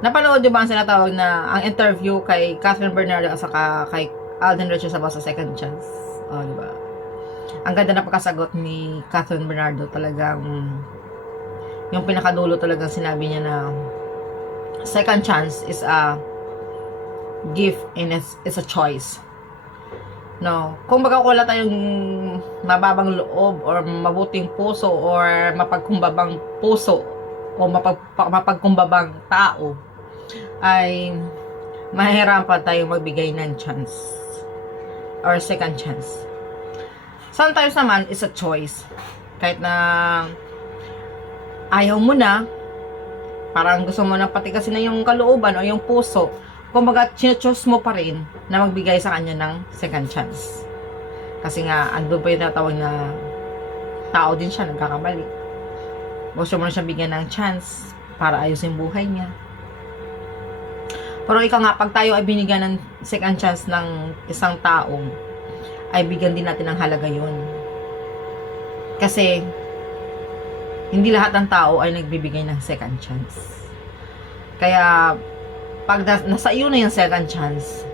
Napanood nyo ba ang sinatawag na ang interview kay Catherine Bernardo at saka kay Alden Richards about sa second chance? O, diba? Ang ganda na pagkasagot ni Catherine Bernardo, talagang yung pinakadulo talagang sinabi niya na second chance is a gift and it's a choice. No, kung baga wala tayong mababang loob or mabuting puso or mapagkumbabang puso o mapagkumbabang tao, ay mahirapan tayong magbigay ng chance or second chance. Sometimes naman, it's a choice. Kahit na ayaw mo na, parang gusto mo na patikasin na yung kalooban o yung puso, kumbaga, choose mo pa rin na magbigay sa kanya ng second chance. Kasi nga, andun pa yung tatawag na tao din siya, nagkakamali. Gusto mo na siya bigyan ng chance para ayusin buhay niya. Pero ikaw nga, pag tayo ay binigyan ng second chance ng isang tao, ay bigyan din natin ng halaga yun. Kasi, hindi lahat ng tao ay nagbibigay ng second chance. Kaya, pag nasa iyo na yung second chance,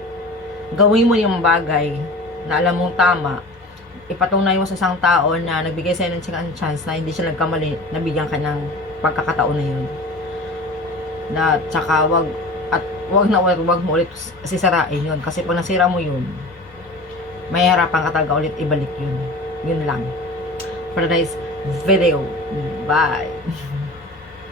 gawin mo yung bagay na alam mong tama, ipatunay mo sa isang tao na nagbigay sa'yo ng second chance na hindi siya nagkamali, nabigyan ka ng pagkakataon na yun. Na, tsaka wag mo ulit sisirain yun. Kasi pag nasira mo yun, mahihirapan ka talaga ulit ibalik yun. Yun lang. For today's video. Bye!